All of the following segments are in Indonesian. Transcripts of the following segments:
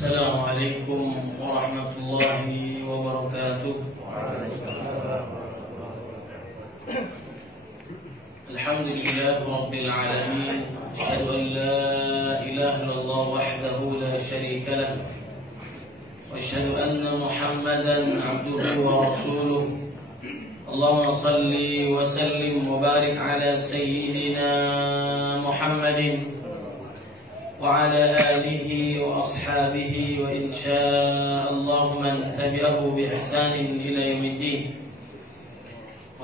Assalamualaikum warahmatullahi wabarakatuh. Alhamdulillahi rabbil alamin. Asyhadu an la ilaha illallah wahdahu la syarika lah. Wa asyhadu anna Muhammadan abduhu wa rasuluh. Allahumma salli wa sallim wa barik ala sayyidina Muhammadin wa ala alihi wa ashabihi wa insyaallah man tabi'ahu bi ihsanin ila yaumiddin.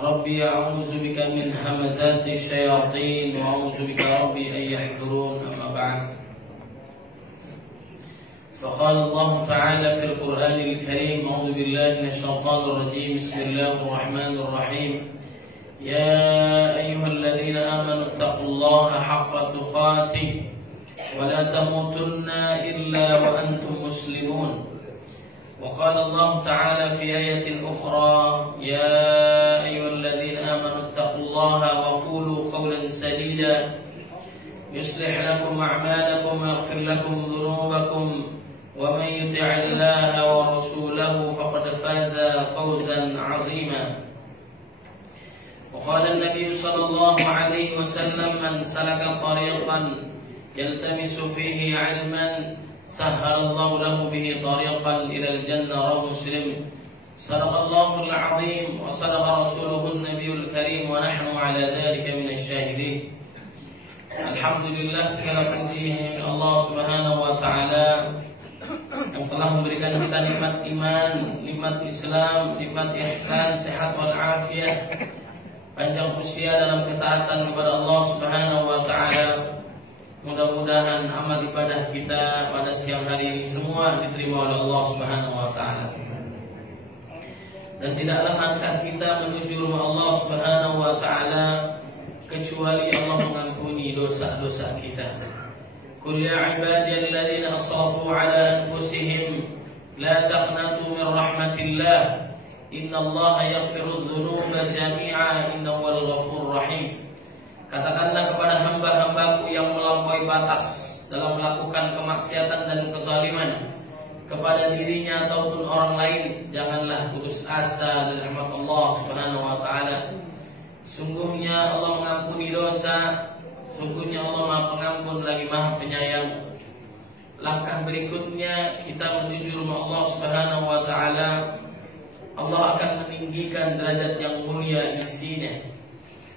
Rabbi a'udzu bika min hamazati syayatin wa a'udzu bika rabbi an yahdurun. Amma ba'd. فقال الله تعالى في القرآن الكريم: أعوذ بالله من الشيطان الرجيم. بسم الله الرحمن الرحيم. يا أيها الذين آمنوا اتقوا الله حق تقاته ولا تموتن إلا وأنتم مسلمون. وقال الله تعالى في آية أخرى: يا أيها الذين آمنوا اتقوا الله وقولوا قولا سديدا يصلح لكم أعمالكم ويغفر لكم ذنوبكم ومن يطع الله ورسوله فقد فاز فوزا عظيما. وقال النبي صلى الله عليه وسلم: من سلك طريقا يلتمس فيه علما سهل الله له به طريقا إلى الجنة. رواه مسلم. صدق الله العظيم وصدق رسوله النبي الكريم ونحن على ذلك من الشاهدين. Alhamdulillah, segala puji Allah Subhanahu wa taala yang telah memberikan kita nikmat iman, nikmat Islam, nikmat ihsan, sehat wal afiat, panjang usia dalam ketaatan kepada Allah Subhanahu wa taala. Mudah-mudahan amal ibadah kita pada siang hari ini semua diterima oleh Allah Subhanahu wa taala. Dan tidaklah langkah kita menuju rumah Allah Subhanahu wa taala kecuali Allah mengampuni dosa-dosa kita. Qul ya ibadiyalladzina asrafu ala anfusihim la taqnatu min rahmatillah innallaha yaghfiru dzunuba jami'a innahu wal ghafurur rahim. Katakanlah kepada hamba-hambaku yang melampaui batas dalam melakukan kemaksiatan dan kezaliman kepada dirinya ataupun orang lain, janganlah putus asa dari rahmat Allah Subhanahu wa taala. Sungguhnya Allah mengampuni dosa, sungguhnya Allah Maha Pengampun lagi Maha Penyayang. Langkah berikutnya kita menuju rumah Allah Subhanahu wa taala. Allah akan meninggikan derajat yang mulia di sini.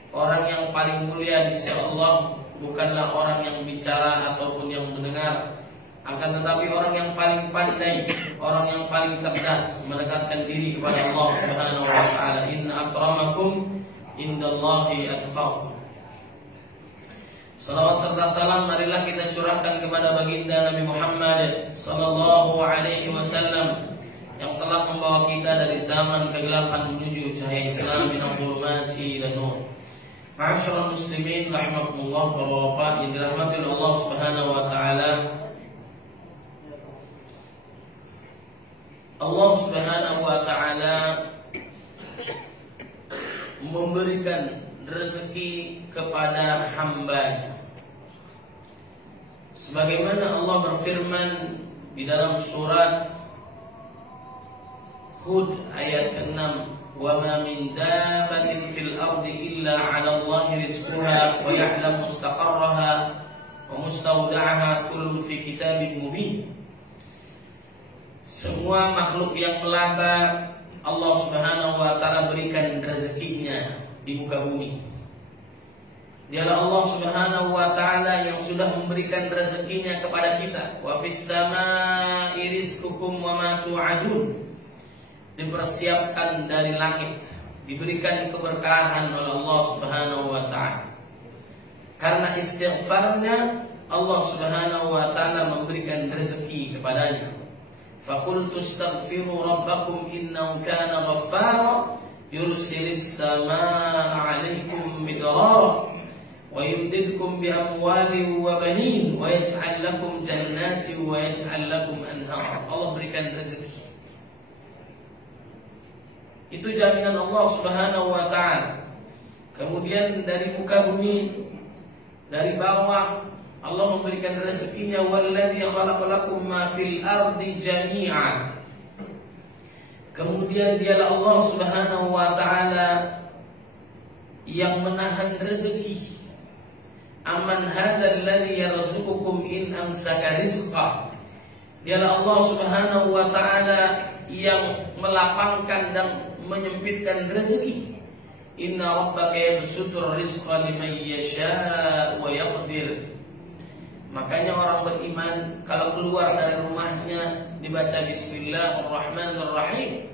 Orang yang paling mulia di sisi Allah bukanlah orang yang bicara ataupun yang mendengar, akan tetapi orang yang paling pandai, orang yang paling cerdas mendekatkan diri kepada Allah Subhanahu wa taala. Inna akramakum indallahi atqakum. Salawat serta salam marilah kita curahkan kepada baginda Nabi Muhammad sallallahu alaihi wasallam yang telah membawa kita dari zaman kegelapan menuju cahaya Islam minal dhulumati ilan nur. Ma'asyiral muslimin rahimakumullah, Bapak-bapak yang dirahmati oleh Allah Subhanahu wa taala. Allah Subhanahu wa taala memberikan rezeki kepada hamba-Nya. Sebagaimana Allah berfirman di dalam surat Hud ayat ke-6, "Wa ma min dabbatin fil ardi illa 'ala Allahi rizquha wa ya'lamu mustaqarraha wa mustawda'aha kullun fi kitabin mubin." Semua makhluk yang melata Allah Subhanahu wa taala berikan rezekinya di muka bumi. Dialah Allah Subhanahu wa taala yang sudah memberikan rezekinya kepada kita. Wa fis samaa'i rizqukum wa ma tu'adun. Dipersiapkan dari langit, diberikan keberkahan oleh Allah Subhanahu wa taala. Karena istighfarnya Allah Subhanahu wa taala memberikan rezeki kepadanya. فَقُلْتُ اسْتَغْفِرُوا رَبَّكُمْ إِنَّهُ كَانَ غَفَّارًا يُرْسِلِ السَّمَاءَ عَلَيْكُمْ مِدْرَارًا وَيُمْدِدْكُمْ بِأَمْوَالٍ وَبَنِينَ وَيَجْعَلْ لَكُمْ جَنَّاتٍ وَيَجْعَلْ لَكُمْ أَنْهَارًا. Allah berikan rezeki. Itu jaminan Allah Subhanahu wa taala. Kemudian dari muka bumi, dari bawah Allah memberikan rezekinya, walladzi khalaqalakum ma fil ardi jami'a. Kemudian dialah Allah Subhanahu wa taala yang menahan rezeki. Aman hadzal ladzi yarzuqukum in amsaka rizqah. Dialah Allah Subhanahu wa taala yang melapangkan dan menyempitkan rezeki. Inna rabbaka yabsutur rizqa liman yasha' wa yaqdir. Makanya orang beriman kalau keluar dari rumahnya dibaca Bismillahirrahmanirrahim.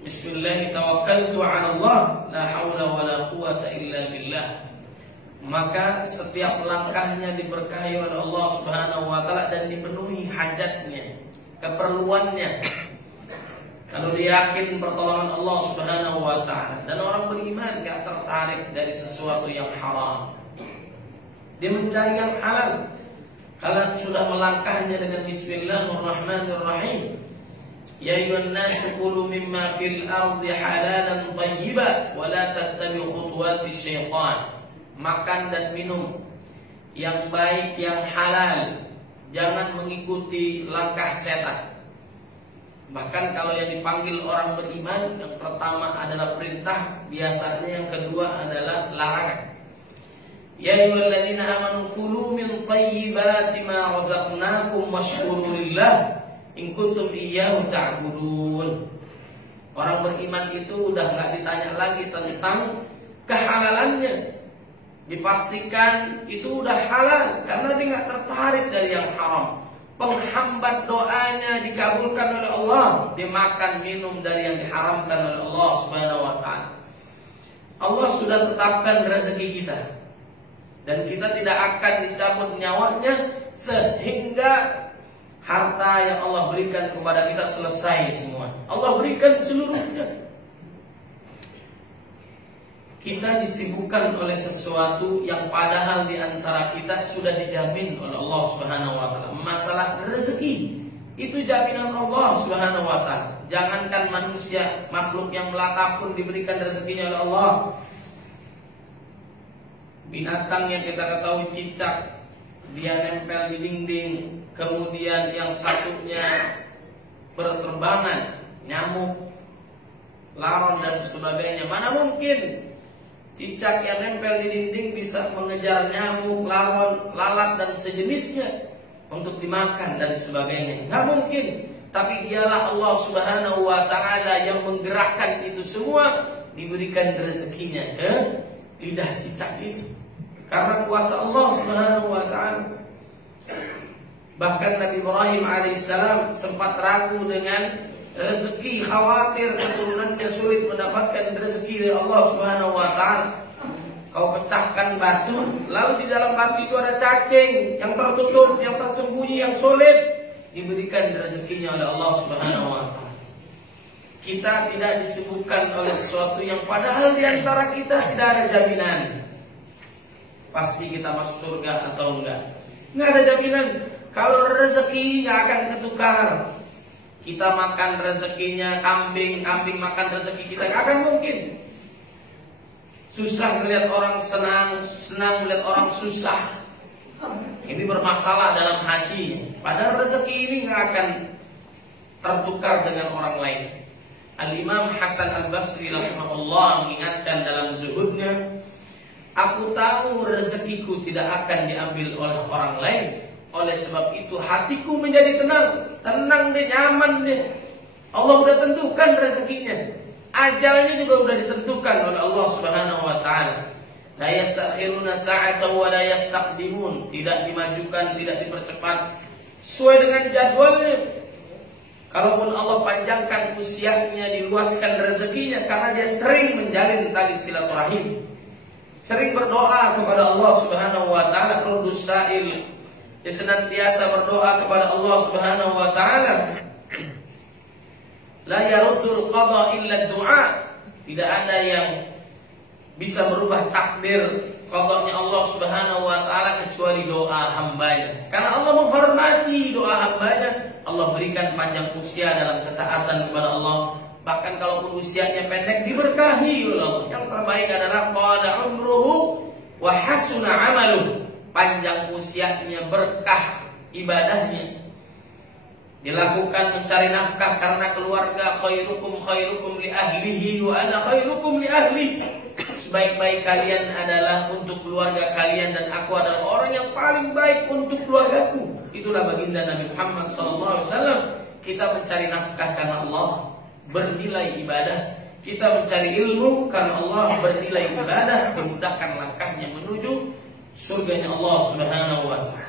Bismillah tawakkaltu 'ala Allah, la haula wala quwata illa billah. Maka setiap langkahnya diberkahi oleh Allah Subhanahu wa taala dan dipenuhi hajatnya, keperluannya. Kalau dia yakin pertolongan Allah Subhanahu wa taala, dan orang beriman gak tertarik dari sesuatu yang haram. Dia mencari yang halal. Kalau sudah melangkahnya dengan Bismillahirrahmanirrahim, ya ayyuhan nasu kulu mimma fil ardi halalan thayyiban wa la tattabi'u khutuwatis syaitan. Makan dan minum yang baik, yang halal, jangan mengikuti langkah setan. Bahkan kalau yang dipanggil orang beriman, yang pertama adalah perintah, biasanya yang kedua adalah larangan. Ya ayyuhalladzina amanu kulu min thayyibati ma razaqnakum washkuru lillah in kuntum iyyahu ta'budun. Orang beriman itu udah enggak ditanya lagi tentang kehalalannya. Dipastikan itu udah halal karena dia enggak tertarik dari yang haram. Penghambat doanya dikabulkan oleh Allah. Dia makan minum dari yang diharamkan oleh Allah Subhanahu wa taala. Allah sudah tetapkan rezeki kita. Dan kita tidak akan dicabut nyawanya sehingga harta yang Allah berikan kepada kita selesai semua. Allah berikan seluruhnya. Kita disibukkan oleh sesuatu yang padahal di antara kita sudah dijamin oleh Allah Subhanahu wa taala. Masalah rezeki itu jaminan Allah Subhanahu wa taala. Jangankan manusia, makhluk yang melata pun diberikan rezekinya oleh Allah. Binatang yang kita ketahui cicak, dia nempel di dinding, kemudian yang satunya berterbangan, nyamuk, laron dan sebagainya. Mana mungkin cicak yang nempel di dinding bisa mengejar nyamuk, laron, lalat dan sejenisnya untuk dimakan dan sebagainya? Nggak mungkin. Tapi dialah Allah Subhanahu wa taala yang menggerakkan itu semua, diberikan rezekinya ke lidah cicak itu. Karena kuasa Allah Subhanahu wa taala. Bahkan Nabi Ibrahim alaihissalam sempat ragu dengan rezeki, khawatir keturunannya sulit mendapatkan rezeki dari Allah Subhanahu wa taala. Kau pecahkan batu, lalu di dalam batu itu ada cacing yang tertutup, yang tersembunyi, yang sulit, diberikan rezekinya oleh Allah Subhanahu wa taala. Kita tidak disibukkan oleh sesuatu yang padahal di antara kita tidak ada jaminan pasti kita masuk surga atau enggak. Enggak ada jaminan. Kalau rezeki enggak akan ketukar. Kita makan rezekinya kambing, kambing makan rezeki kita, enggak akan mungkin. Susah melihat orang senang, senang melihat orang susah. Ini bermasalah dalam hati. Padahal rezeki ini enggak akan tertukar dengan orang lain. Al-Imam Hasan Al-Basri rahimahullah mengingatkan dalam zuhudnya, aku tahu rezekiku tidak akan diambil oleh orang lain. Oleh sebab itu hatiku menjadi tenang. Tenang deh, nyaman deh. Allah sudah tentukan rezekinya. Ajalnya juga sudah ditentukan oleh Allah Subhanahu wa taala. La yastakhiruna sa'atan wa la yastaqdimun. Tidak dimajukan, tidak dipercepat, sesuai dengan jadwalnya. Kalaupun Allah panjangkan usianya, diluaskan rezekinya, karena dia sering menjalin tali silaturahim, sering berdoa kepada Allah Subhanahu wa taala, rudus sa'il, dia senantiasa berdoa kepada Allah Subhanahu wa taala. La yaruddul qada illa du'a. Tidak ada yang bisa merubah takdir qadanya Allah Subhanahu wa taala kecuali doa hambanya. Karena Allah menghormati doa hambanya, Allah berikan panjang usia dalam ketaatan kepada Allah. Bahkan kalaupun usianya pendek, diberkahi oleh Allah. Yang terbaik adalah qala umruhu wa hasuna amaluh. panjang usianya, berkah ibadahnya. Dilakukan mencari nafkah karena keluarga. Khairukum khairukum li ahlihi wa ana khairukum li ahli. Sebaik-baik kalian adalah untuk keluarga kalian dan aku adalah orang yang paling baik untuk keluargaku. Itulah baginda Nabi Muhammad SAW. Kita mencari nafkah karena Allah, bernilai ibadah. Kita mencari ilmu karena Allah, bernilai ibadah, memudahkan langkahnya menuju surganya Allah Subhanahu wa ta'ala.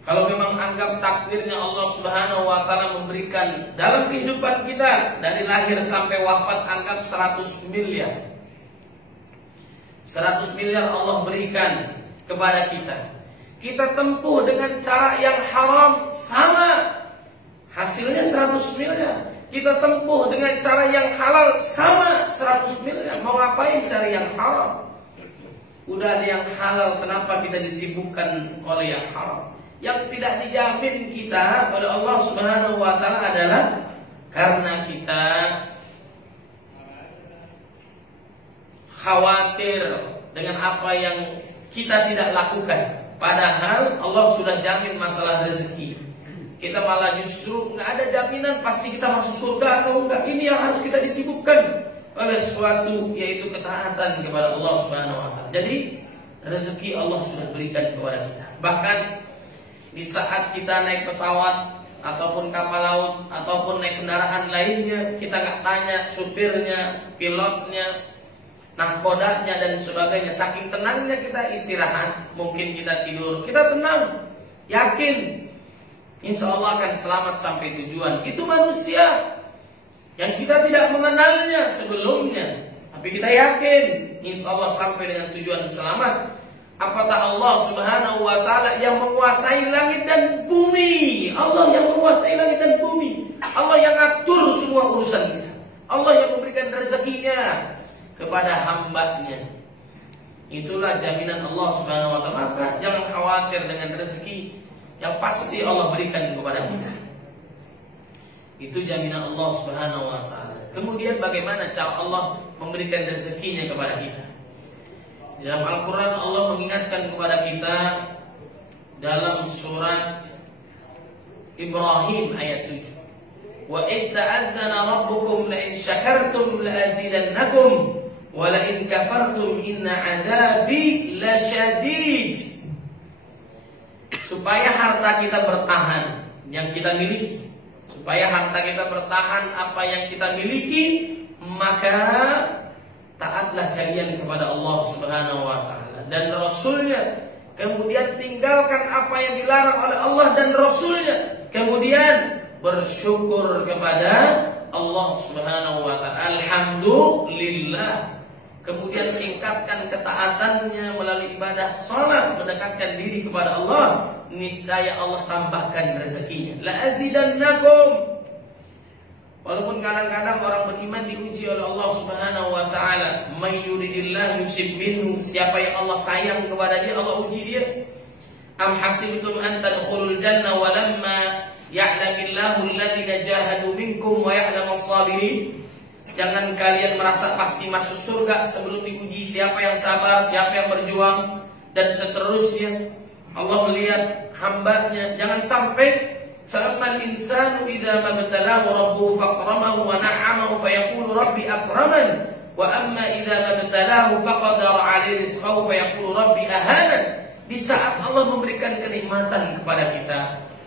Kalau memang anggap takdirnya Allah Subhanahu wa ta'ala memberikan dalam kehidupan kita dari lahir sampai wafat, anggap 100 miliar. 100 miliar Allah berikan kepada kita. Kita tempuh dengan cara yang haram, sama hasilnya 100 miliar. Kita tempuh dengan cara yang halal, sama 100 miliar. Mau ngapain cari yang haram? Udah ada yang halal, kenapa kita disibukkan oleh yang haram? Yang tidak dijamin kita oleh Allah Subhanahu wa ta'ala adalah karena kita khawatir dengan apa yang kita tidak lakukan. Padahal Allah sudah jamin masalah rezeki. Kita malah justru nggak ada jaminan pasti kita masuk surga atau enggak. Ini yang harus kita disibukkan oleh sesuatu, yaitu ketaatan kepada Allah Subhanahu wa ta'ala. Jadi rezeki Allah sudah berikan kepada kita. Bahkan di saat kita naik pesawat ataupun kapal laut ataupun naik kendaraan lainnya, kita nggak tanya supirnya, pilotnya, nahkodanya dan sebagainya. Saking tenangnya kita istirahat, mungkin kita tidur, kita tenang, yakin insya Allah akan selamat sampai tujuan. Itu manusia yang kita tidak mengenalnya sebelumnya, tapi kita yakin insya Allah sampai dengan tujuan selamat. Apakah Allah Subhanahu wa ta'ala yang menguasai langit dan bumi? Allah yang menguasai langit dan bumi. Allah yang atur semua urusan kita. Allah yang memberikan rezekinya kepada hambanya. Itulah jaminan Allah Subhanahu wa ta'ala. Maka jangan khawatir dengan rezeki yang pasti Allah berikan kepada kita. Itu jaminan Allah Subhanahu wa ta'ala. Kemudian bagaimana cara Allah memberikan rezekinya kepada kita? Dalam Al-Quran Allah mengingatkan kepada kita dalam surat Ibrahim ayat 7. Wa idh ta'adzana rabbukum la in syakartum la azidannakum wa la in kafartum inna 'adzabi lasyadid. Supaya harta kita bertahan yang kita miliki, supaya harta kita bertahan apa yang kita miliki, maka taatlah kalian kepada Allah Subhanahu wa ta'ala dan Rasulnya. Kemudian tinggalkan apa yang dilarang oleh Allah dan Rasulnya. Kemudian bersyukur kepada Allah Subhanahu wa ta'ala. Alhamdulillah. Kemudian tingkatkan ketaatannya melalui ibadah salat, mendekatkan diri kepada Allah. Niscaya Allah tambahkan rezekinya. La azidannakum. Walaupun kadang-kadang orang beriman diuji oleh Allah Subhanahu wa ta'ala. May yuridillahu yusib minhu. Siapa yang Allah sayang kepada dia, Allah uji dia. Am hasibtum an tadkhulul jannah wa lamma ya'lamillahu alladhina jahadu minkum wa ya'lamus sabirin. Jangan kalian merasa pasti masuk surga sebelum diuji siapa yang sabar, siapa yang berjuang dan seterusnya. Allah melihat hambanya. Jangan sampai فَأَمَّا الْإِنسَانُ إِذَا مَا ابْتَلَاهُ رَبُّهُ فَأَكْرَمَهُ وَنَعَّمَهُ فَيَقُولُ رَبِّي أَكْرَمَنِ وَأَمَّا إِذَا مَا ابْتَلَاهُ فَقَدَرَ عَلَيْهِ رِزْقَهُ فَيَقُولُ رَبِّي أَهَانَنِ. Di saat Allah memberikan kenikmatan kepada kita,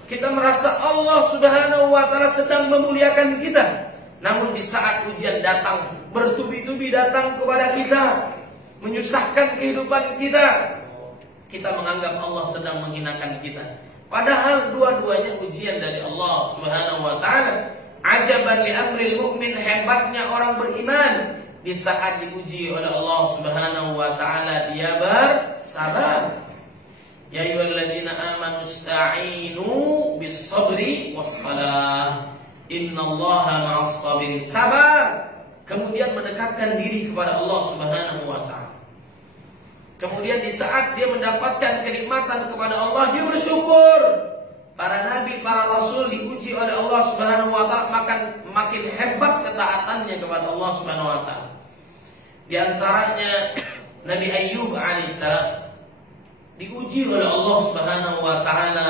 kita merasa Allah Subhanahu wa ta'ala sedang memuliakan kita. Namun di saat ujian datang, bertubi-tubi datang kepada kita, menyusahkan kehidupan kita, kita menganggap Allah sedang menghinakan kita. Padahal dua-duanya ujian dari Allah Subhanahu wa ta'ala. Ajaban li amril mu'min, hebatnya orang beriman. Di saat diuji oleh Allah Subhanahu wa ta'ala, dia bersabar. Ya ayyuhalladzina amanu ista'inu bis sabri was salah. Innallaha ma'as sabirin. Sabar. Kemudian mendekatkan diri kepada Allah Subhanahu wa ta'ala. Kemudian di saat dia mendapatkan kenikmatan kepada Allah, dia bersyukur. Para nabi, para rasul diuji oleh Allah Subhanahu wa ta'ala, makin hebat ketaatannya kepada Allah Subhanahu wa ta'ala. Di antaranya Nabi Ayyub alaihissalam. diuji oleh Allah Subhanahu wa taala,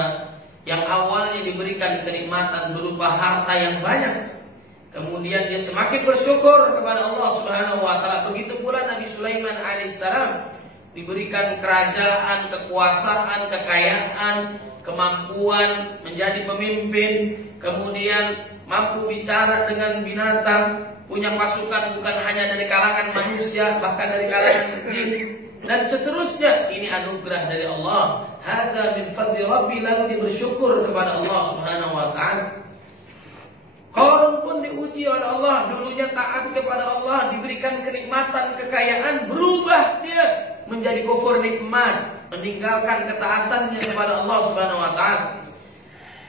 yang awalnya diberikan kenikmatan berupa harta yang banyak, kemudian dia semakin bersyukur kepada Allah Subhanahu wa taala. Begitu pula Nabi Sulaiman alaihissalam diberikan kerajaan, kekuasaan, kekayaan, kemampuan menjadi pemimpin, kemudian mampu bicara dengan binatang, punya pasukan bukan hanya dari kalangan manusia, bahkan dari kalangan jin, dan seterusnya. Ini anugerah dari Allah. Hadza min fadli Rabbi, lalu dia bersyukur kepada Allah Subhanahu wa taala. Qarun pun diuji oleh Allah, dulunya taat kepada Allah, diberikan kenikmatan, kekayaan, berubah dia menjadi kufur nikmat, meninggalkan ketaatannya kepada Allah Subhanahu wa taala.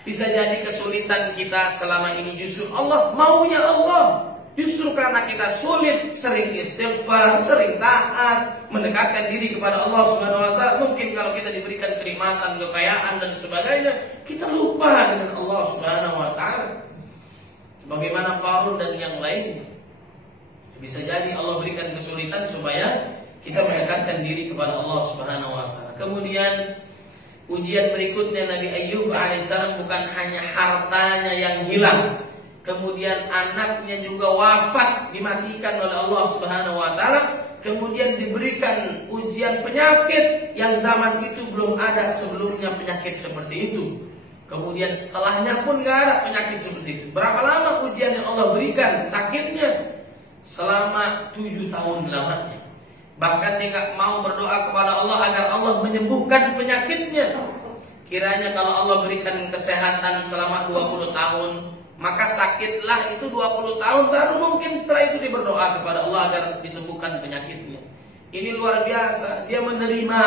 Bisa jadi kesulitan kita selama ini justru Allah maunya Allah. Justru karena kita sulit, sering istighfar, sering taat, mendekatkan diri kepada Allah Subhanahu wa taala. Mungkin kalau kita diberikan kenikmatan, kekayaan dan sebagainya, kita lupa dengan Allah Subhanahu wa taala. Bagaimana Qarun dan yang lainnya. Bisa jadi Allah berikan kesulitan supaya kita mendekatkan diri kepada Allah Subhanahu wa taala. Kemudian ujian berikutnya Nabi Ayyub alaihissalam bukan hanya hartanya yang hilang, kemudian anaknya juga wafat, dimatikan oleh Allah Subhanahu wa taala. Kemudian diberikan ujian penyakit yang zaman itu belum ada sebelumnya penyakit seperti itu. Kemudian setelahnya pun gak ada penyakit seperti itu. Berapa lama ujian yang Allah berikan sakitnya? Selama 7 tahun lamanya. Bahkan dia gak mau berdoa kepada Allah agar Allah menyembuhkan penyakitnya. Kiranya kalau Allah berikan kesehatan selama 20 tahun, maka sakitlah itu 20 tahun, baru mungkin setelah itu dia berdoa kepada Allah agar disembuhkan penyakitnya. Ini luar biasa. Dia menerima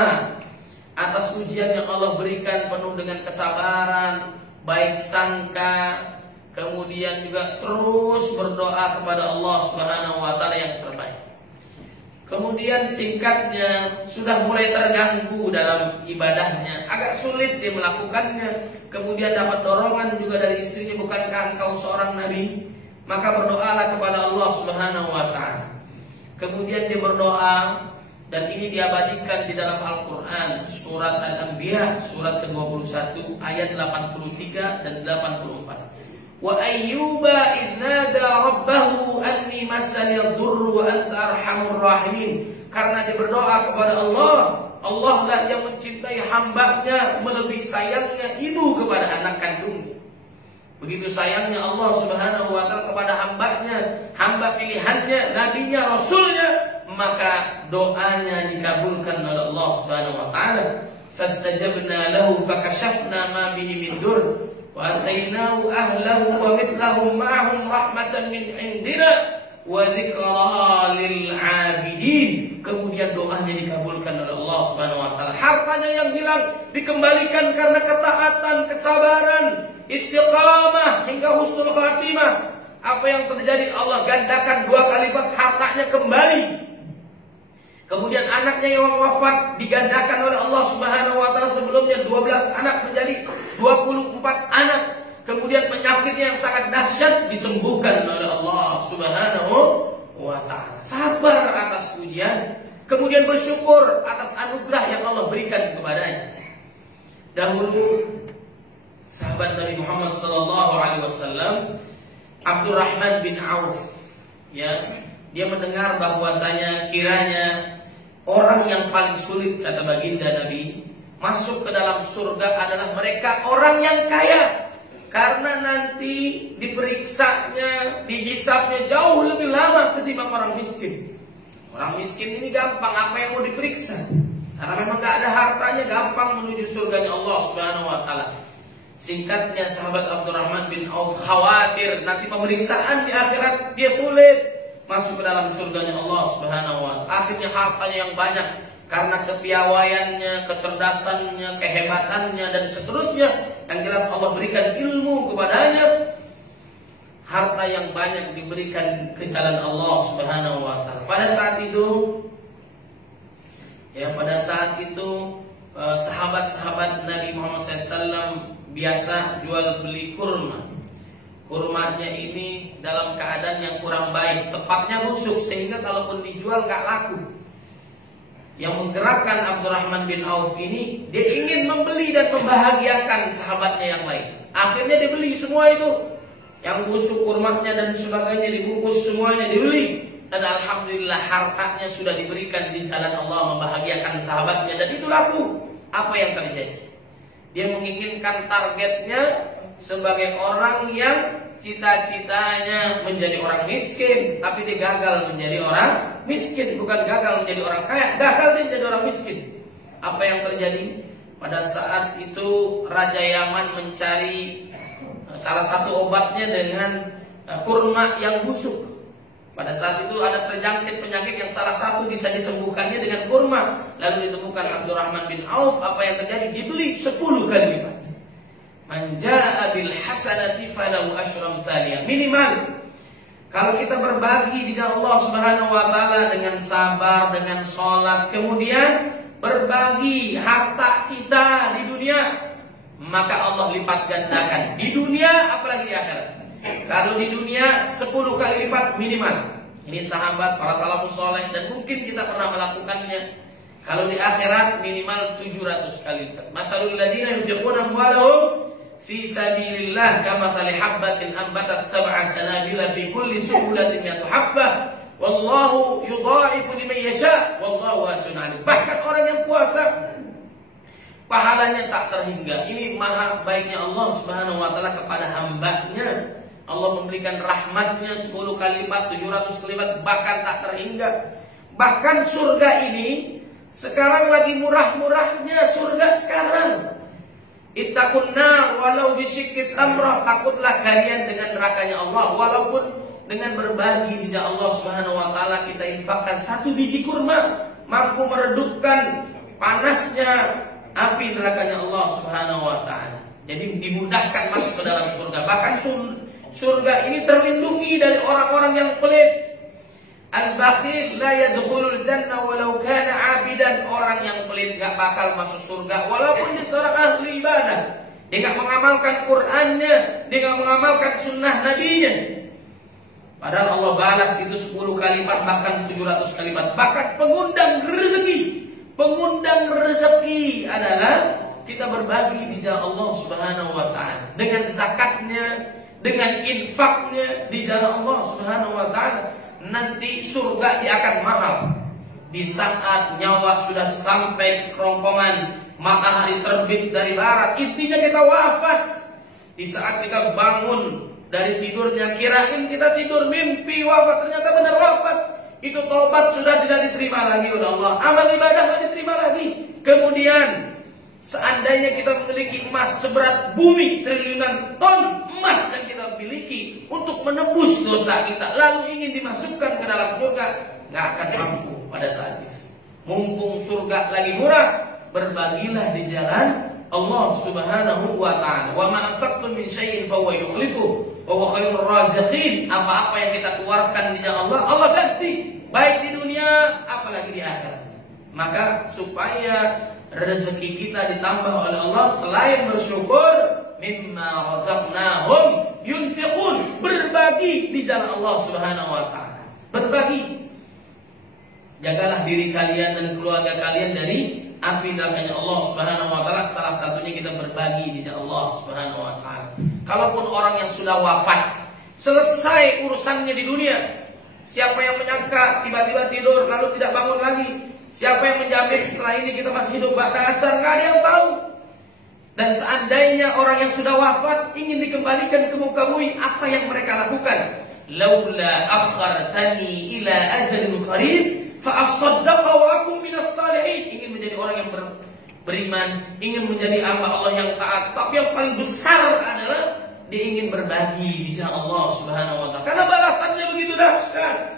atas ujian yang Allah berikan penuh dengan kesabaran, baik sangka, kemudian juga terus berdoa kepada Allah Subhanahu wa taala yang terbaik. Kemudian singkatnya sudah mulai terganggu dalam ibadahnya, agak sulit dia melakukannya. Kemudian dapat dorongan juga dari istrinya, bukankah engkau seorang nabi? Maka berdoalah kepada Allah Subhanahu wa taala. Kemudian dia berdoa, dan ini diabadikan di dalam Al-Quran, surat Al-Anbiya, surat ke-21, ayat 83 dan 84. Wa ayyuba idnada rabbahu anni massani ad-durru wa anta arhamur rahimin. Karena dia berdoa kepada Allah, Allah lah yang mencintai hambanya melebihi sayangnya ibu kepada anak kandungnya. Begitu sayangnya Allah Subhanahu wa taala kepada hambanya, hamba pilihannya, nabinya, rasulnya, maka doanya dikabulkan oleh Allah Subhanahu wa taala. Fastajabna lahu fakashafna ma bihi min dur wa atainahu ahlahu wa mithlahum ma'ahum rahmatan min indina wa dzikra lil 'abidin. Kemudian doanya dikabulkan oleh Allah Subhanahu wa taala. Hartanya yang hilang dikembalikan karena ketaatan, kesabaran, istiqamah hingga husnul khatimah. Apa yang terjadi? Allah gandakan 2 kali lipat hartanya kembali. Kemudian anaknya yang wafat digandakan oleh Allah Subhanahu wa taala, sebelumnya 12 anak menjadi 24 anak. Kemudian penyakitnya yang sangat dahsyat disembuhkan oleh Allah Subhanahu wa taala. Sabar atas ujian, kemudian bersyukur atas anugerah yang Allah berikan kepadanya. Dahulu sahabat Nabi Muhammad sallallahu alaihi wasallam, Abdurrahman bin Auf, ya, dia mendengar bahwasanya kiranya orang yang paling sulit, kata baginda Nabi, masuk ke dalam surga adalah mereka orang yang kaya. Karena nanti diperiksanya, dihisapnya jauh lebih lama ketimbang orang miskin. Orang miskin ini gampang, apa yang mau diperiksa? Karena memang gak ada hartanya, gampang menuju surganya Allah Subhanahu wa taala. Singkatnya, sahabat Abdurrahman bin Auf khawatir nanti pemeriksaan di akhirat dia sulit masuk ke dalam surganya Allah Subhanahu wa taala. Akhirnya hartanya yang banyak, karena kepiawaiannya, kecerdasannya, kehebatannya dan seterusnya, yang jelas Allah berikan ilmu kepadanya, harta yang banyak diberikan ke jalan Allah Subhanahu wa taala. Pada saat itu, sahabat-sahabat Nabi Muhammad SAW biasa jual beli kurma. Kurmanya ini dalam keadaan yang kurang baik, tepatnya busuk, sehingga kalaupun dijual gak laku. Yang menggerakkan Abdurrahman bin Auf ini, dia ingin membeli dan membahagiakan sahabatnya yang lain. Akhirnya dibeli semua itu, yang busuk kurmanya dan sebagainya dibungkus semuanya dibeli. Dan alhamdulillah hartanya sudah diberikan di jalan Allah, membahagiakan sahabatnya, dan itu laku. Apa yang terjadi? Dia menginginkan targetnya sebagai orang yang cita-citanya menjadi orang miskin, tapi dia gagal menjadi orang miskin. Bukan gagal menjadi orang kaya, gagal dia menjadi orang miskin. Apa yang terjadi? Pada saat itu Raja Yaman mencari salah satu obatnya dengan kurma yang busuk. Pada saat itu ada terjangkit penyakit yang salah satu bisa disembuhkannya dengan kurma. Lalu ditemukan Abdurrahman bin Auf. Apa yang terjadi? Dibeli 10 kali lipat. Man jaa bil hasanati falahu asyru amsalih. Minimal kalau kita berbagi di jalan Allah Subhanahu wa taala dengan sabar, dengan sholat, kemudian berbagi harta kita di dunia, maka Allah lipat gandakan di dunia apalagi di akhirat. Kalau di dunia 10 kali lipat minimal. Ini sahabat para salafus saleh dan mungkin kita pernah melakukannya. Kalau di akhirat minimal 700 kali lipat. Matsalul ladzina yunfiquna amwalahum fi sabilillah kamathali habbatin ambatat sab'a sanabila fi kulli sumbulatin mi'atu habbah wallahu yudha'ifu liman yasha wallahu wasi'un 'alim. Bahkan orang yang puasa pahalanya tak terhingga. Ini maha baiknya Allah Subhanahu wa taala kepada hambanya. Allah memberikan rahmatnya 10 kali lipat, 700 kali lipat, bahkan tak terhingga. Bahkan surga ini sekarang lagi murah-murahnya surga sekarang. Ittaqun nar walau bisyikki tamrah, takutlah kalian dengan nerakanya Allah walaupun dengan berbagi di jalan Allah Subhanahu wa taala. Kita infakkan 1 biji kurma mampu meredupkan panasnya api nerakanya Allah Subhanahu wa taala. Jadi dimudahkan masuk ke dalam surga. Bahkan surga ini terlindungi dari orang-orang yang pelit. Al-bakhil la yadkhulul jannah walau kana 'abidan. Orang yang pelit gak bakal masuk surga walaupun dia seorang ahli ibadah. Dia gak mengamalkan Qur'annya, dia gak mengamalkan sunnah nabinya. Padahal Allah balas itu 10 kali lipat, bahkan 700 kali lipat. Bahkan pengundang rezeki adalah kita berbagi di jalan Allah Subhanahu wa taala dengan zakatnya, dengan infaknya di jalan Allah Subhanahu wa taala. Nanti surga dia akan mahal. Di saat nyawa sudah sampai kerongkongan, matahari terbit dari barat, intinya kita wafat. Di saat kita bangun dari tidurnya, kirain kita tidur mimpi wafat, ternyata benar wafat. Itu taubat sudah tidak diterima lagi oleh Allah, amal ibadah tidak diterima lagi. Kemudian seandainya kita memiliki emas seberat bumi, triliunan ton emas yang kita miliki untuk menebus dosa kita, lalu ingin dimasukkan ke dalam surga, nggak akan mampu pada saat itu. Mumpung surga lagi murah, berbagilah di jalan Allah Subhanahu wa taala. Wa ma anfaqtum min syai'in fa huwa yukhlifu wa huwa khairur raziqin. Apa-apa yang kita keluarkan di jalan Allah, Allah ganti, baik di dunia apalagi di akhirat. Maka supaya rezeki kita ditambah oleh Allah, selain bersyukur, mimma razaqnahum yunfiqun, berbagi di jalan Allah Subhanahu wa taala. Berbagi. Jagalah diri kalian dan keluarga kalian dari api nerakanya Allah Subhanahu wa taala. Salah satunya kita berbagi di jalan Allah Subhanahu wa taala. Kalaupun orang yang sudah wafat, selesai urusannya di dunia, siapa yang menyangka tiba-tiba tidur lalu tidak bangun lagi? Siapa yang menjamin setelah ini kita masih hidup ba'da asar? Gak ada yang tahu. Dan seandainya orang yang sudah wafat ingin dikembalikan ke muka bumi, apa yang mereka lakukan? Laula akhartani ila ajalin qarib fa asaddaqa wa akum minas salihin. Ingin menjadi orang yang beriman, ingin menjadi hamba Allah yang taat. Tapi yang paling besar adalah dia ingin berbagi di jalan Allah Subhanahu wa taala. Karena balasannya begitu dahsyat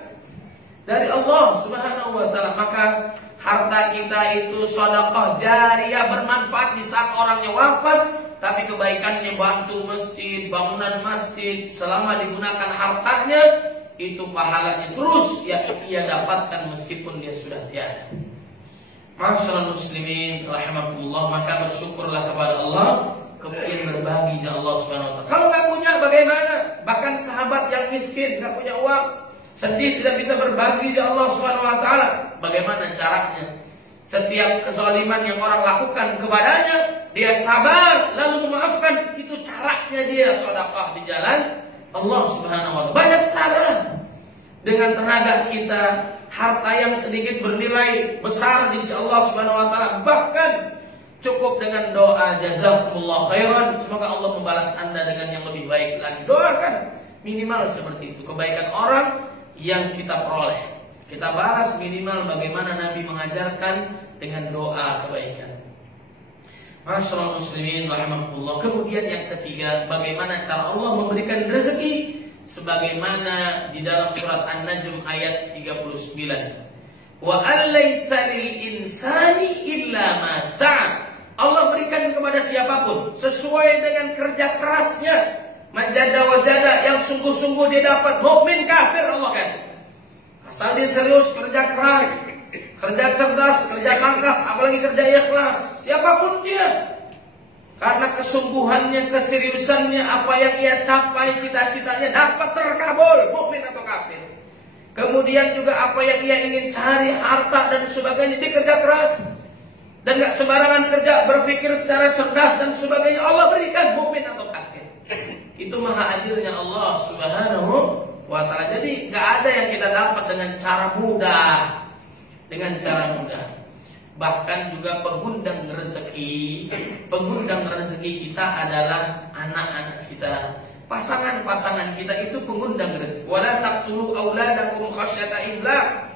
dari Allah Subhanahu wa taala. Maka harta kita itu sedekah jariyah, bermanfaat di saat orangnya wafat, tapi kebaikannya bantu masjid, bangunan masjid, selama digunakan hartanya, itu pahalanya terus ia dapatkan meskipun dia sudah tiada. Ma'asyiral muslimin rahimakumullah, maka bersyukurlah kepada Allah, kemudian berbagi dengan Allah Subhanahu wa taala. Kalau nggak punya bagaimana? Bahkan sahabat yang miskin nggak punya uang, sedih tidak bisa berbagi dengan Allah Subhanahu wa taala. Bagaimana caranya? Setiap kezaliman yang orang lakukan kepadanya, dia sabar lalu memaafkan. Itu caranya dia sedekah di jalan Allah Subhanahu wa taala. Banyak cara. Dengan tenaga kita, harta yang sedikit bernilai besar di sisi Allah Subhanahu wa taala. Bahkan cukup dengan doa jazakumullah khairan, semoga Allah membalas Anda dengan yang lebih baik lagi. Doakan minimal seperti itu. Kebaikan orang yang kita peroleh, kita balas minimal bagaimana Nabi mengajarkan dengan doa kebaikan. Masyaallah muslimin rahimakumullah. Kemudian yang ketiga, bagaimana cara Allah memberikan rezeki, sebagaimana di dalam surat An-Najm ayat 39. Wa alaysa lil insani illa ma sa'a. Allah berikan kepada siapapun sesuai dengan kerja kerasnya. Majada wajada yang sungguh-sungguh dia dapat. Mukmin kafir Allah kasih. Asal dia serius kerja keras, kerja cerdas, kerja tangkas, apalagi kerja ikhlas, siapapun dia, karena kesungguhannya, keseriusannya, apa yang ia capai, cita-citanya dapat terkabul, mukmin atau kafir. Kemudian juga apa yang ia ingin cari, harta dan sebagainya, dia kerja keras dan gak sembarangan kerja, berpikir secara cerdas dan sebagainya, Allah berikan, mukmin atau kafir. Itu maha adilnya Allah Subhanahu wa ta'ala. Jadi gak ada yang kita dapat dengan cara mudah. Dengan cara mudah. Bahkan juga pengundang rezeki kita adalah anak-anak kita, pasangan-pasangan kita itu pengundang rezeki. Wala taqtulu auladakum khasyata imlaq.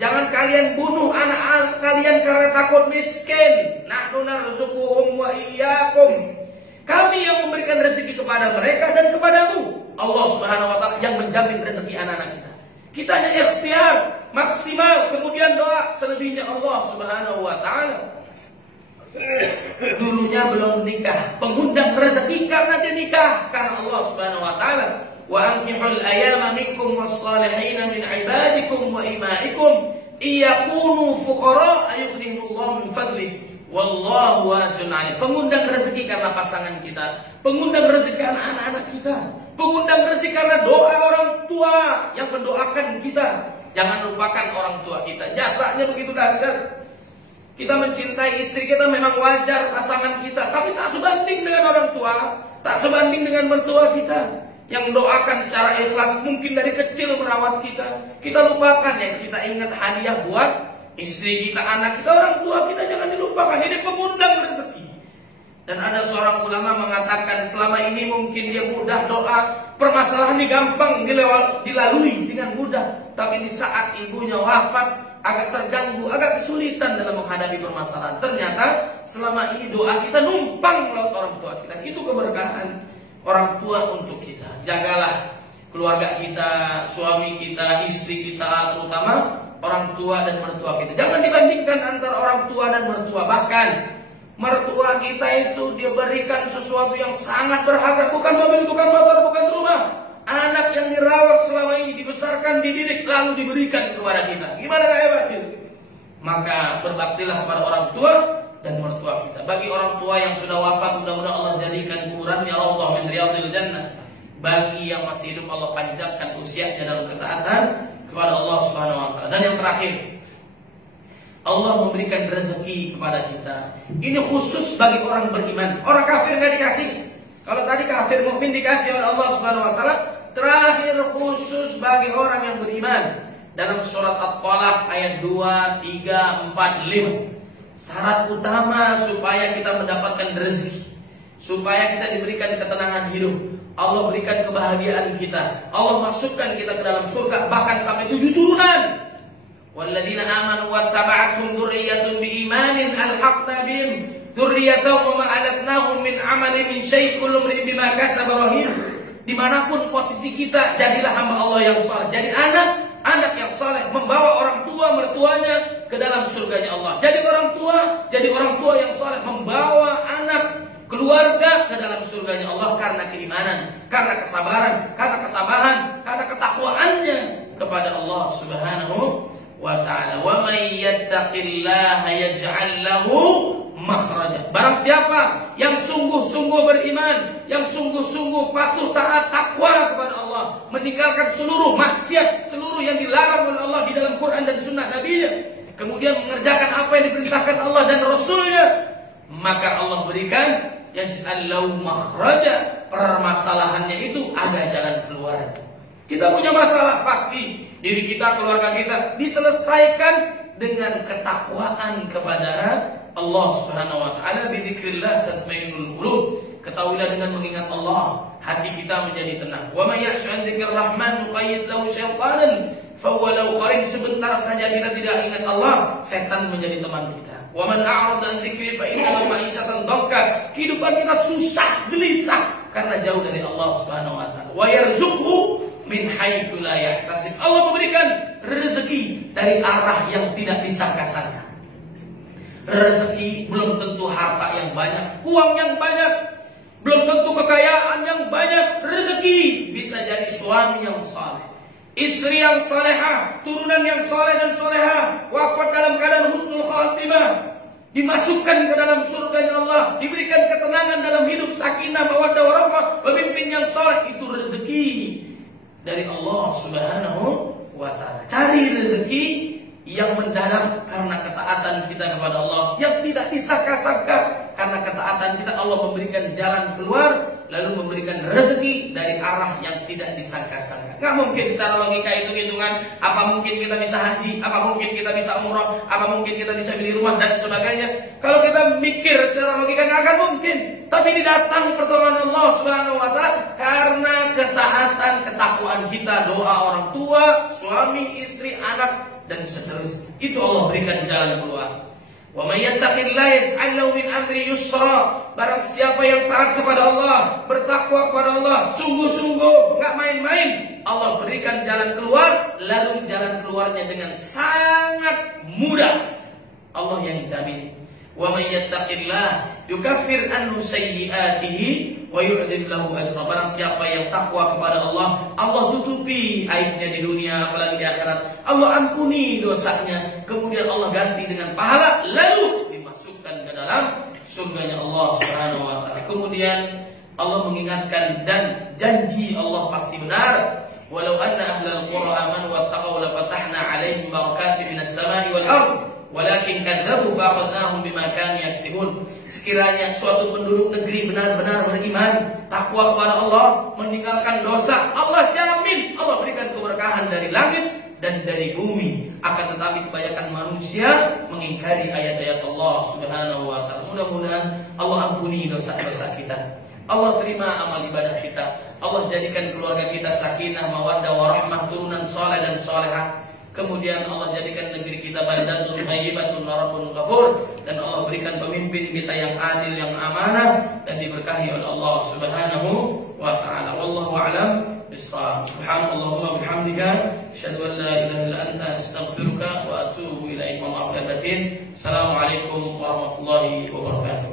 Jangan kalian bunuh anak kalian karena takut miskin. Nahnu narzuquhum wa iyyakum. Kami yang memberikan rezeki kepada mereka dan kepadamu. Allah Subhanahu wa taala yang menjamin rezeki anak-anak kita. Kita hanya ikhtiar maksimal, kemudian doa, selebihnya Allah Subhanahu wa taala. Dulunya belum nikah, pengundang rezeki karena dia nikah karena Allah Subhanahu wa taala. Wa ankihul ayama minkum was-salihin min ibadikum wa imaikum iyakunu fuqara ayughnihimullahu min fadlihi. Wallahu wasi'un alim. Pengundang rezeki karena pasangan kita, pengundang rezeki karena anak-anak kita, pengundang rezeki karena doa orang tua yang mendoakan kita. Jangan lupakan orang tua kita, jasanya begitu dahsyat. Kita mencintai istri kita memang wajar, pasangan kita, tapi tak sebanding dengan orang tua, tak sebanding dengan mertua kita yang doakan secara ikhlas, mungkin dari kecil merawat kita. Kita lupakan, yang kita ingat hadiah buat istri kita, anak kita, orang tua kita, jangan dilupakan. Ini pengundang rezeki. Dan ada seorang ulama mengatakan, selama ini mungkin dia mudah doa, permasalahan ini gampang dilalui dengan mudah. Tapi di saat ibunya wafat, agak terganggu, agak kesulitan dalam menghadapi permasalahan. Ternyata selama ini doa kita numpang laut orang tua kita. Itu keberkahan orang tua untuk kita. Jagalah keluarga kita, suami kita, istri kita, terutama orang tua dan mertua kita. Jangan dibandingkan antara orang tua dan mertua. Bahkan mertua kita itu dia berikan sesuatu yang sangat berharga. Bukan mobil, bukan motor, bukan rumah. Anak yang dirawat selama ini, dibesarkan, dididik, lalu diberikan kepada kita. Gimana hebat itu? Maka berbaktilah kepada orang tua dan mertua kita. Bagi orang tua yang sudah wafat, mudah-mudahan Allah jadikan kuburannya Allah min riyadil jannah. Bagi yang masih hidup, Allah panjangkan usianya dalam ketaatan kepada Allah Subhanahu wa taala. Dan yang terakhir, Allah memberikan rezeki kepada kita. Ini khusus bagi orang beriman. Orang kafir nggak dikasih. Kalau tadi kafir, mukmin dikasih oleh Allah Subhanahu wa taala. Terakhir khusus bagi orang yang beriman. Dalam surat At-Talaq ayat 2, 3, 4, 5. Syarat utama supaya kita mendapatkan rezeki, supaya kita diberikan ketenangan hidup, Allah berikan kebahagiaan kita, Allah masukkan kita ke dalam surga, bahkan sampai 7 turunan. Walladzina amanu wattaba'athum dzurriyyatun biimanin alhaqna bihim dzurriyyatahum wa ma alatnahum min amali min syai' kullu imrin bima kasaba rahim. Dimanapun posisi kita, jadilah hamba Allah yang saleh. Jadi anak yang saleh membawa orang tua mertuanya ke dalam surganya Allah. Jadi orang tua yang saleh membawa anak keluarga ke dalam surganya Allah karena keimanan, karena kesabaran, karena ketabahan, karena ketakwaannya kepada Allah Subhanahu wa ta'ala. Wa may yattaqillaha yaj'al lahu makhraja. Barang siapa yang sungguh-sungguh beriman, yang sungguh-sungguh patuh taat takwa kepada Allah, meninggalkan seluruh maksiat, seluruh yang dilarang oleh Allah di dalam Quran dan sunnah Nabi-Nya, kemudian mengerjakan apa yang diperintahkan Allah dan Rasulnya, maka Allah berikan yaj'al lahu makhraja, permasalahannya itu ada jalan keluar. Kita punya masalah, pasti diri kita, keluarga kita diselesaikan dengan ketakwaan kepada Allah Subhanahu wa taala. Bidzikrillah tatmainnul qulub. Ketahuilah dengan mengingat Allah, hati kita menjadi tenang. Wa may ya'shu an dzikrir rahman nuqayyid lahu syaitanan fahuwa lahu qarin. Sebentar saja kita tidak ingat Allah, setan menjadi teman kita. Wa man a'rada an dzikri fa inna lahu ma'isatan dhanka. Kehidupan kita susah, gelisah karena jauh dari Allah Subhanahu wa taala. Wa yarzuqhu min haitsu la yahtasib. Allah memberikan rezeki dari arah yang tidak disangka-sangka. Rezeki belum tentu harta yang banyak, uang yang banyak, belum tentu kekayaan yang banyak. Rezeki bisa jadi suami yang saleh, istri yang salehah, turunan yang saleh dan salehah, wafat dalam keadaan husnul khatimah, dimasukkan ke dalam surganya Allah, diberikan ketenangan dalam hidup, sakinah, mawaddah warahmah, pemimpin yang saleh. Itu rezeki dari Allah Subhanahu wa taala. Cari rezeki yang mendadak karena ketaatan kita kepada Allah, yang tidak disangka-sangka karena ketaatan kita Allah memberikan jalan keluar, lalu memberikan rezeki dari arah yang tidak disangka-sangka. Nggak mungkin secara logika hitung-hitungan, apa mungkin kita bisa haji, apa mungkin kita bisa umrah, apa mungkin kita bisa beli rumah dan sebagainya. Kalau kita mikir secara logika nggak akan mungkin. Tapi didatang pertolongan Allah Subhanahu wa taala karena ketaatan, ketakwaan kita, doa orang tua, suami, istri, anak dan seterusnya. Itu Allah berikan jalan keluar. Wa may yattaqillaha yaj'al lahu min amri yusra. Barang siapa yang taat kepada Allah, bertakwa kepada Allah, sungguh-sungguh, enggak main-main, Allah berikan jalan keluar, lalu jalan keluarnya dengan sangat mudah. Allah yang jamin. Wa may yattaqillaha yukaffir anhu sayyi'atihi wa yu'dzim lahu ajra. Barang siapa yang takwa kepada Allah, Allah tutupi aibnya di dunia apalagi di akhirat. Allah ampuni dosanya, kemudian Allah ganti dengan pahala, lalu dimasukkan ke dalam surganya Allah Subhanahu wa taala. Kemudian Allah mengingatkan dan janji Allah pasti benar. Walau anna ahlal qura amanu wattaqaw la fatahna 'alaihim barakatin minas sama'i wal ardh walakin kadzabu fa akhadnahum bima kanu yaksibun. Sekiranya suatu penduduk negeri benar-benar beriman, takwa kepada Allah, meninggalkan dosa, Allah jamin Allah berikan keberkahan dari langit dan dari bumi. Akan tetapi kebanyakan manusia mengingkari ayat-ayat Allah Subhanahu wa taala. Mudah-mudahan Allah ampuni dosa-dosa kita, Allah terima amal ibadah kita, Allah jadikan keluarga kita sakinah, mawaddah warahmah, turunan saleh dan salehah. Kemudian Allah jadikan negeri kita baldatun thayyibatun wa rabbun ghafur, dan Allah berikan pemimpin kita yang adil, yang amanah dan diberkahi oleh Allah Subhanahu wa taala. Wallahu a'lam bishawab. Subhanallahumma bihamdika asyhadu an la ilaha illa anta astaghfiruka wa atubu ilaik. Assalamualaikum warahmatullahi wabarakatuh.